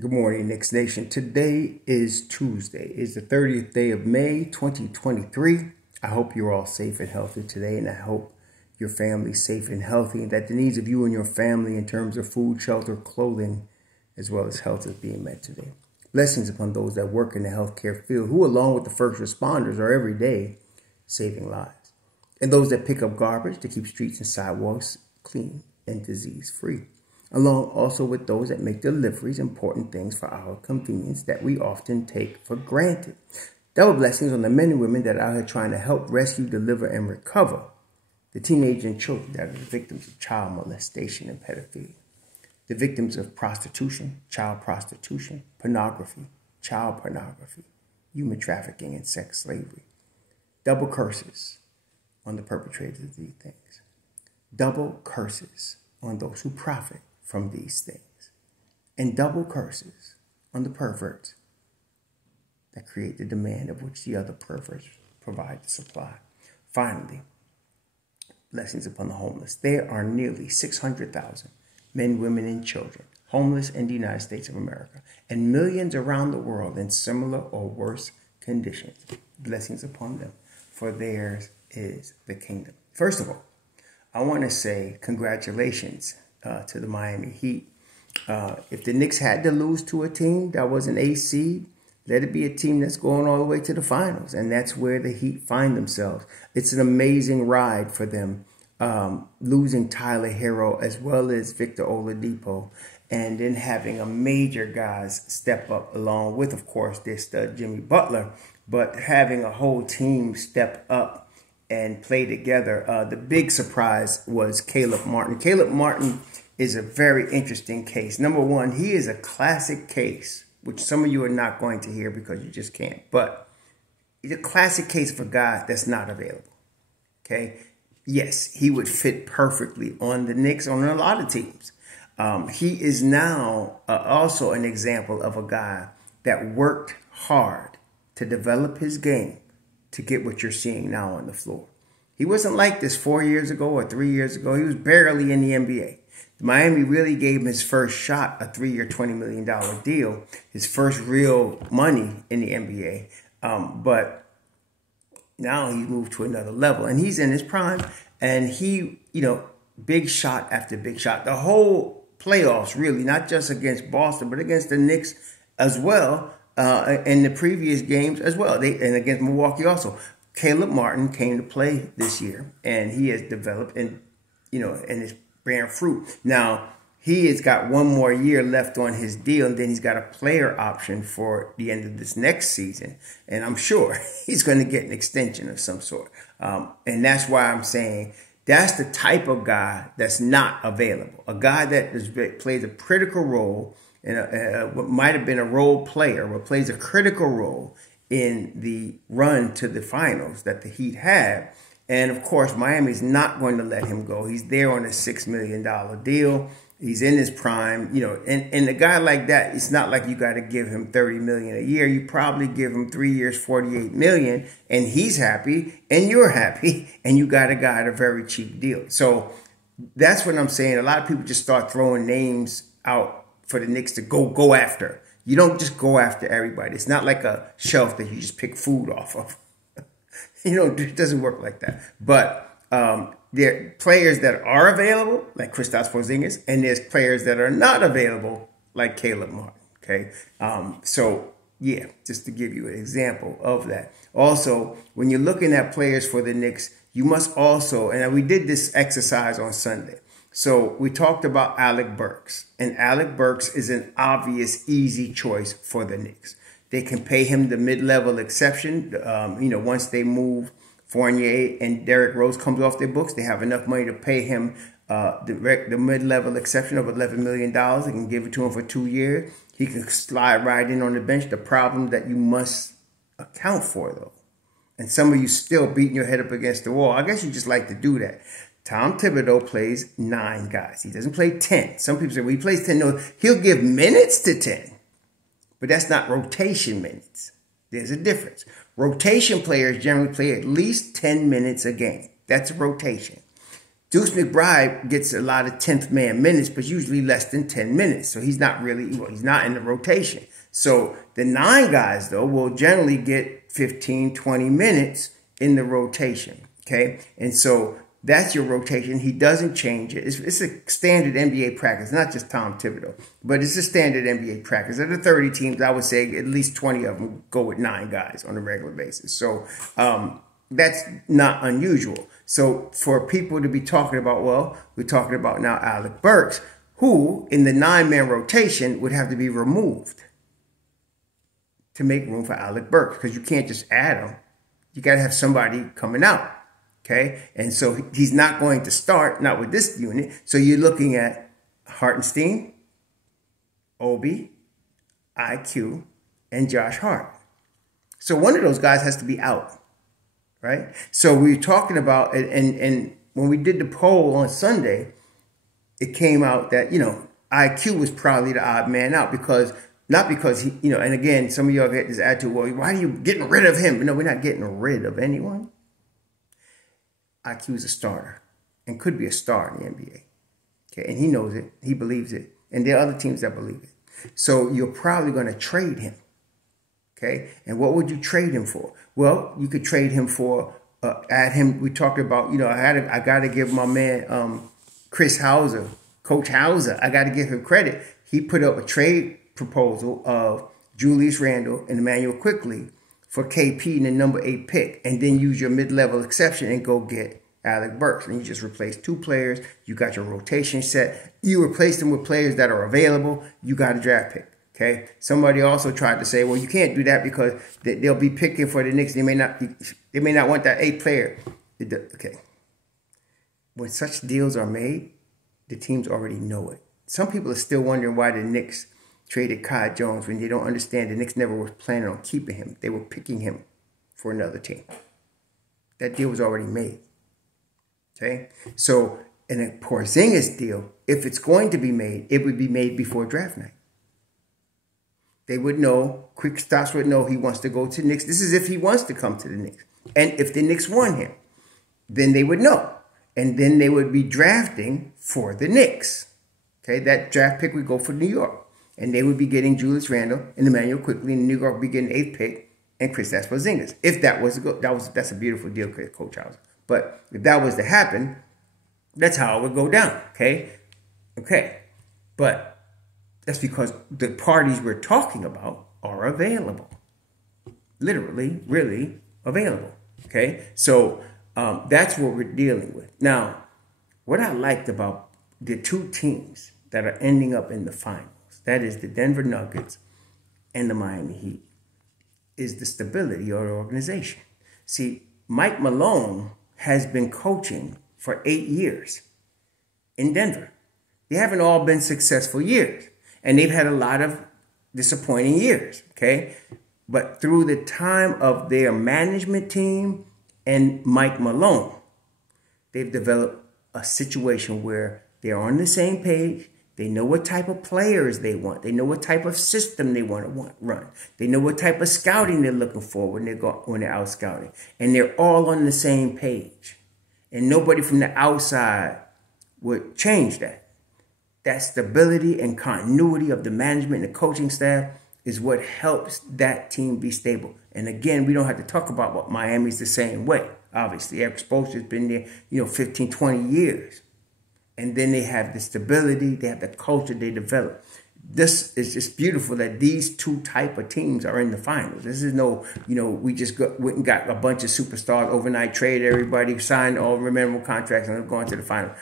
Good morning, Knicks Nation. Today is Tuesday. It's the 30th day of May, 2023. I hope you're all safe and healthy today, and I hope your family's safe and healthy, and that the needs of you and your family in terms of food, shelter, clothing, as well as health is being met today. Blessings upon those that work in the healthcare field, who along with the first responders are every day saving lives, and those that pick up garbage to keep streets and sidewalks clean and disease-free, along also with those that make deliveries, important things for our convenience that we often take for granted. Double blessings on the men and women that are out here trying to help rescue, deliver, and recover the teenagers and children that are the victims of child molestation and pedophilia, the victims of prostitution, pornography, child pornography, human trafficking, and sex slavery. Double curses on the perpetrators of these things. Double curses on those who profit from these things, and double curses on the perverts that create the demand of which the other perverts provide the supply. Finally, blessings upon the homeless. There are nearly 600,000 men, women, and children homeless in the United States of America, and millions around the world in similar or worse conditions. Blessings upon them, for theirs is the kingdom. First of all, I want to say congratulations to the Miami Heat. If the Knicks had to lose to a team that was an A seed, let it be a team that's going all the way to the finals. And that's where the Heat find themselves. It's an amazing ride for them, losing Tyler Hero as well as Victor Oladipo, and then having a major guys step up along with, of course, their stud Jimmy Butler, but having a whole team step up and play together. The big surprise was Caleb Martin. Caleb Martin is a very interesting case. Number one, he is a classic case, which some of you are not going to hear because you just can't. But he's a classic case of a guy that's not available. Okay? Yes, he would fit perfectly on the Knicks, on a lot of teams. He is now also an example of a guy that worked hard to develop his game to get what you're seeing now on the floor. He wasn't like this 4 years ago or 3 years ago. He was barely in the NBA. Miami really gave him his first shot, a 3-year, $20 million deal, his first real money in the NBA. But now he's moved to another level, and he's in his prime. And he, big shot after big shot. The whole playoffs, really, not just against Boston, but against the Knicks as well, in the previous games as well, and against Milwaukee also. Caleb Martin came to play this year, and he has developed and is bearing fruit. Now, he has got one more year left on his deal, and then he's got a player option for the end of this next season. And I'm sure he's going to get an extension of some sort. And that's why I'm saying that's the type of guy that's not available. A guy that plays a critical role, and what might have been a role player, but plays a critical role in the run to the finals that the Heat have. And, of course, Miami's not going to let him go. He's there on a $6 million deal. He's in his prime, and a guy like that, it's not like you got to give him $30 million a year. You probably give him 3 years, $48 million, and he's happy, and you're happy, and you got a guy at a very cheap deal. So that's what I'm saying. A lot of people just start throwing names out for the Knicks to go after. You don't just go after everybody. It's not like a shelf that you just pick food off of. It doesn't work like that. But there are players that are available, like Kristaps Porzingis, and there's players that are not available, like Caleb Martin. Okay, so yeah, just to give you an example of that. Also, when you're looking at players for the Knicks, you must also, and we did this exercise on Sunday. So we talked about Alec Burks, and Alec Burks is an obvious, easy choice for the Knicks. They can pay him the mid-level exception. Once they move Fournier and Derrick Rose comes off their books, they have enough money to pay him the mid-level exception of $11 million. They can give it to him for 2 years. He can slide right in on the bench. The problem that you must account for, though, and some of you still beating your head up against the wall, I guess you just like to do that. Tom Thibodeau plays 9 guys. He doesn't play 10. Some people say, well, he plays 10. No, he'll give minutes to 10. But that's not rotation minutes. There's a difference. Rotation players generally play at least 10 minutes a game. That's a rotation. Deuce McBride gets a lot of 10th man minutes, but usually less than 10 minutes. So he's not really, well, he's not in the rotation. So the 9 guys, though, will generally get 15, 20 minutes in the rotation. Okay. And so that's your rotation. He doesn't change it. It's a standard NBA practice, not just Tom Thibodeau, but it's a standard NBA practice. Of the 30 teams, I would say at least 20 of them go with 9 guys on a regular basis. So that's not unusual. So for people to be talking about, well, we're talking about now Alec Burks, who in the 9-man rotation would have to be removed to make room for Alec Burks, because you can't just add him. You got to have somebody coming out. Okay, and so he's not going to start, not with this unit. So you're looking at Hartenstein, Obi, IQ, and Josh Hart. So one of those guys has to be out, right? So we're talking about, and when we did the poll on Sunday, it came out that, you know, IQ was probably the odd man out, because, not because he, you know, and again, some of y'all get this attitude, well, why are you getting rid of him? No, we're not getting rid of anyone. IQ is a starter and could be a star in the NBA. Okay, and he knows it. He believes it. And there are other teams that believe it. So you're probably going to trade him. Okay, and what would you trade him for? Well, you could trade him for, add him. We talked about, you know, I got to give my man Chris Hauser, Coach Hauser, I got to give him credit. He put up a trade proposal of Julius Randle and Emmanuel Quickley for KP and the number 8 pick, and then use your mid-level exception and go get Alec Burks. And you just replace 2 players. You got your rotation set. You replace them with players that are available. You got a draft pick. Okay. Somebody also tried to say, well, you can't do that because they'll be picking for the Knicks. They may not want that 8 player. Okay. When such deals are made, the teams already know it. Some people are still wondering why the Knicks traded Kai Jones when they don't understand the Knicks never was planning on keeping him. They were picking him for another team. That deal was already made. Okay? So, in a Porzingis deal, if it's going to be made, it would be made before draft night. They would know, Quick Stops would know he wants to go to the Knicks. This is if he wants to come to the Knicks. And if the Knicks want him, then they would know. And then they would be drafting for the Knicks. Okay? That draft pick would go for New York. And they would be getting Julius Randle and Emmanuel Quickley, and New York would be getting 8th pick and Kristaps Porzingis. If that was to go, that's a beautiful deal, Coach House. But if that was to happen, that's how it would go down. Okay, okay. But that's because the parties we're talking about are available, literally, really available. Okay, so that's what we're dealing with now. What I liked about the 2 teams that are ending up in the finals, that is the Denver Nuggets and the Miami Heat, is the stability of the organization. See, Mike Malone has been coaching for 8 years in Denver. They haven't all been successful years, and they've had a lot of disappointing years, okay? But through the time of their management team and Mike Malone, they've developed a situation where they're on the same page. They know what type of players they want. They know what type of system they want to run. They know what type of scouting they're looking for when they're out scouting. And they're all on the same page. And nobody from the outside would change that. That stability and continuity of the management and the coaching staff is what helps that team be stable. And again, we don't have to talk about what Miami's the same way. Obviously, Eric Spoelstra's been there, 15, 20 years. And then they have the stability, they have the culture they develop. This is just beautiful that these 2 type of teams are in the finals. This is no, we just went and got a bunch of superstars, overnight trade everybody, signed all rememberable contracts, and they're going to the final.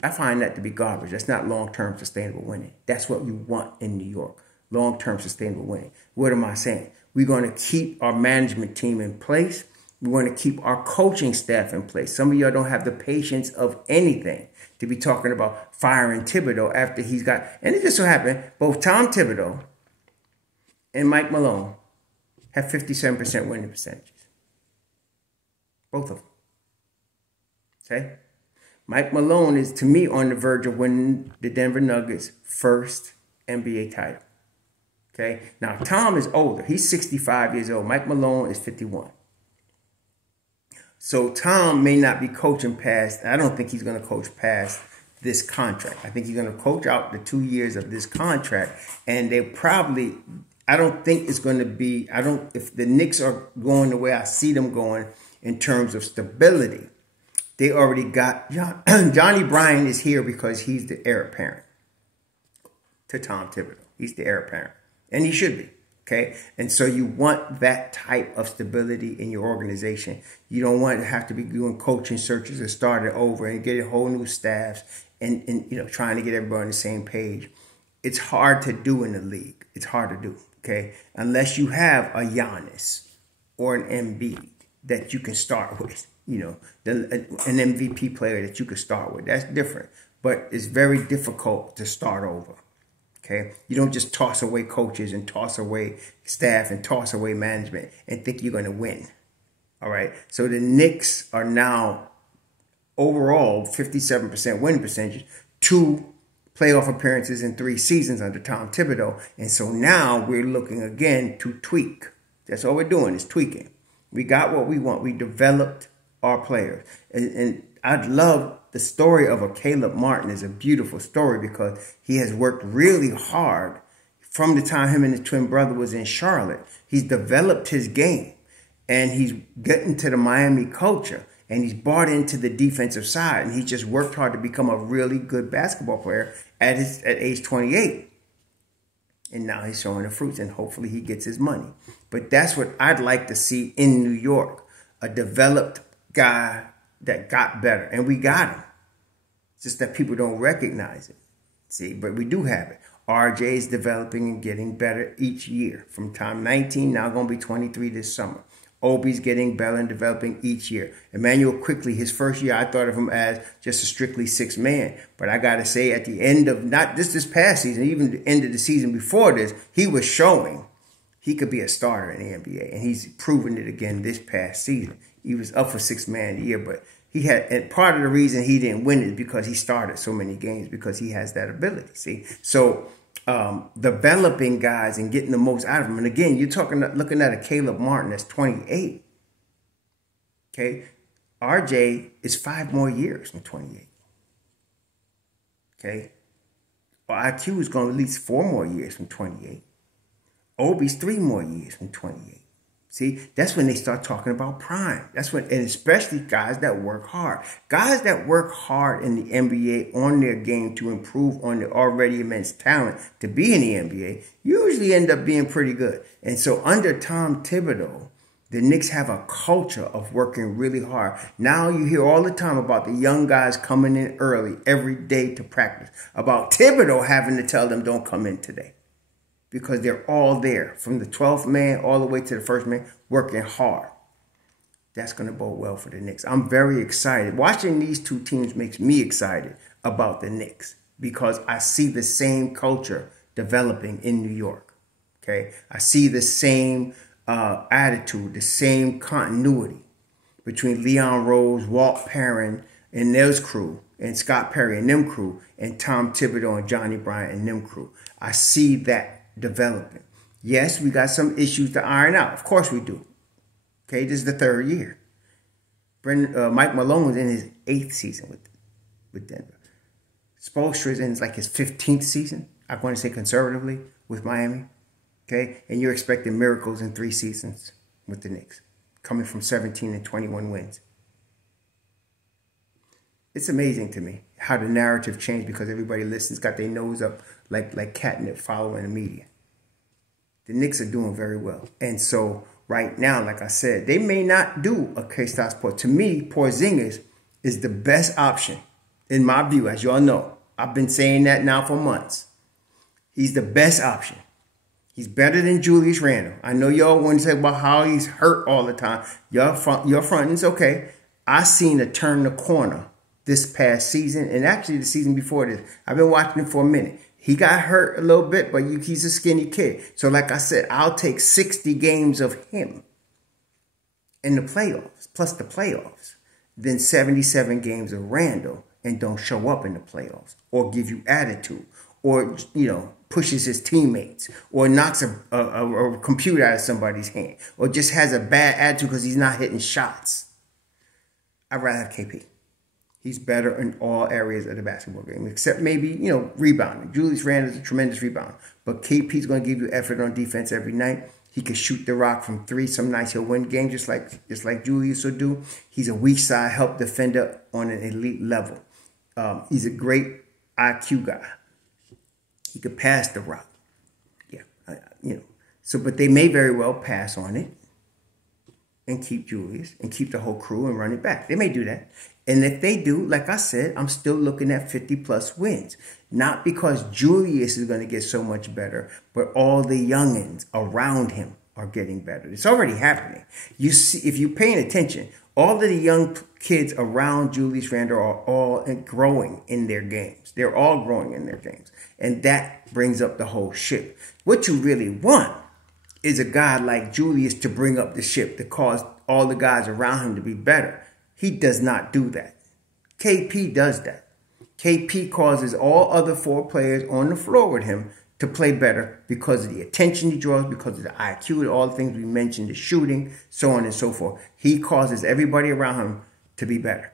I find that to be garbage. That's not long-term sustainable winning. That's what you want in New York, long-term sustainable winning. What am I saying? We're going to keep our management team in place. We're going to keep our coaching staff in place. Some of y'all don't have the patience of anything to be talking about firing Thibodeau after he's got, and it just so happened, both Tom Thibodeau and Mike Malone have 57% winning percentages. Both of them. Okay? Mike Malone is, to me, on the verge of winning the Denver Nuggets' first NBA title. Okay? Now, Tom is older. He's 65 years old. Mike Malone is 51. So Tom may not be coaching past. I don't think he's going to coach past this contract. I think he's going to coach out the 2 years of this contract, and they probably. I don't think it's going to be. If the Knicks are going the way I see them going in terms of stability, they already got Johnny Bryant is here because he's the heir apparent to Tom Thibodeau. He's the heir apparent, and he should be. Okay, and so you want that type of stability in your organization. You don't want to have to be doing coaching searches and start it over and get a whole new staffs and trying to get everybody on the same page. It's hard to do in the league. It's hard to do. Okay, unless you have a Giannis or an Embiid that you can start with. An MVP player that you can start with. That's different, but it's very difficult to start over. Okay, you don't just toss away coaches and toss away staff and toss away management and think you're going to win. All right, so the Knicks are now overall 57% winning percentage, 2 playoff appearances in 3 seasons under Tom Thibodeau, and so now we're looking again to tweak. That's all we're doing is tweaking. We got what we want. We developed our players, and I'd love. The story of a Caleb Martin is a beautiful story because he has worked really hard from the time him and his twin brother was in Charlotte. He's developed his game, and he's getting to the Miami culture, and he's bought into the defensive side, and he just worked hard to become a really good basketball player at age 28. And now he's showing the fruits, and hopefully he gets his money. But that's what I'd like to see in New York, a developed guy that got better, and we got him. It's just that people don't recognize it. See, but we do have it. RJ is developing and getting better each year. From time 19, now going to be 23 this summer. Obi's getting better and developing each year. Emmanuel Quickly, his first year, I thought of him as just a strictly 6 man. But I got to say, at the end of, not just this past season, even the end of the season before this, he was showing he could be a starter in the NBA. And he's proven it again this past season. He was up for 6 man a year, but and part of the reason he didn't win is because he started so many games, because he has that ability. See, so developing guys and getting the most out of them. And again, looking at a Caleb Martin that's 28. Okay, RJ is 5 more years from 28. Okay, IQ is going to at least 4 more years from 28. Obi's 3 more years from 28. See, that's when they start talking about prime. That's when, and especially guys that work hard. Guys that work hard in the NBA on their game to improve on their already immense talent to be in the NBA usually end up being pretty good. And so under Tom Thibodeau, the Knicks have a culture of working really hard. Now you hear all the time about the young guys coming in early every day to practice, about Thibodeau having to tell them don't come in today. Because they're all there, from the 12th man all the way to the first man, working hard. That's going to bode well for the Knicks. I'm very excited. Watching these 2 teams makes me excited about the Knicks because I see the same culture developing in New York. Okay, I see the same attitude, the same continuity between Leon Rose, Walt Perrin, and those crew, and Scott Perry and them crew, and Tom Thibodeau and Johnny Bryant and them crew. I see that developing. Yes, we got some issues to iron out. Of course we do. Okay, this is the 3rd year. Mike Malone was in his 8th season with Denver. Spoelstra is in his 15th season, I'm going to say conservatively, with Miami. Okay, and you're expecting miracles in 3 seasons with the Knicks, coming from 17 and 21 wins. It's amazing to me how the narrative changed because everybody listens, got their nose up like catnip following the media. The Knicks are doing very well. And so right now, like I said, they may not do a Kristaps Porzingis. To me, Porzingis is the best option in my view, as y'all know. I've been saying that now for months. He's the best option. He's better than Julius Randle. I know y'all want to say about how he's hurt all the time. Your fronting's okay. I seen a turn the corner this past season, and actually the season before this. I've been watching him for a minute. He got hurt a little bit, but he's a skinny kid. So like I said, I'll take 60 games of him in the playoffs, plus the playoffs, than 77 games of Randall and don't show up in the playoffs or give you attitude or, pushes his teammates or knocks a computer out of somebody's hand or just has a bad attitude because he's not hitting shots. I'd rather have KP. He's better in all areas of the basketball game, except maybe, rebounding. Julius Randle's a tremendous rebounder, but KP's going to give you effort on defense every night. He can shoot the rock from three. Some nights he'll win games just like Julius will do. He's a weak side help defender on an elite level. He's a great IQ guy. He could pass the rock. Yeah, but they may very well pass on it and keep Julius and keep the whole crew and run it back. They may do that. And if they do, like I said, I'm still looking at 50-plus wins. Not because Julius is going to get so much better, but all the youngins around him are getting better. It's already happening. You see, if you're paying attention, all of the young kids around Julius Randle are all growing in their games. They're all growing in their games. And that brings up the whole ship. What you really want is a guy like Julius to bring up the ship, to cause all the guys around him to be better. He does not do that. KP does that. KP causes all other four players on the floor with him to play better because of the attention he draws, because of the IQ, all the things we mentioned, the shooting, so on and so forth. He causes everybody around him to be better.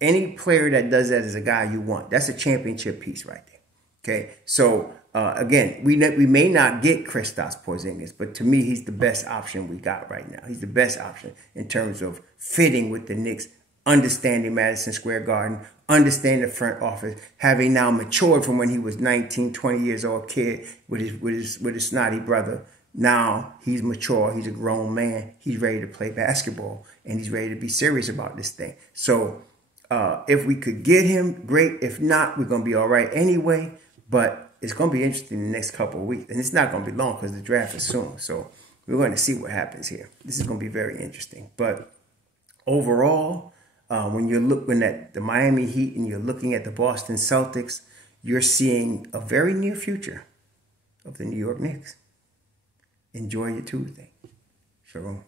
Any player that does that is a guy you want. That's a championship piece right there. Okay, so again, we may not get Kristaps Porzingis, but to me, he's the best option we got right now. He's the best option in terms of fitting with the Knicks, understanding Madison Square Garden, understanding the front office, having now matured from when he was 19, 20 years old kid with his snotty brother. Now he's mature. He's a grown man. He's ready to play basketball, and he's ready to be serious about this thing. So if we could get him, great. If not, we're going to be all right anyway. But it's going to be interesting in the next couple of weeks. And it's not going to be long because the draft is soon. So we're going to see what happens here. This is going to be very interesting. But overall, when you're looking at the Miami Heat and you're looking at the Boston Celtics, you're seeing a very near future of the New York Knicks. Enjoy your Tuesday. Shalom.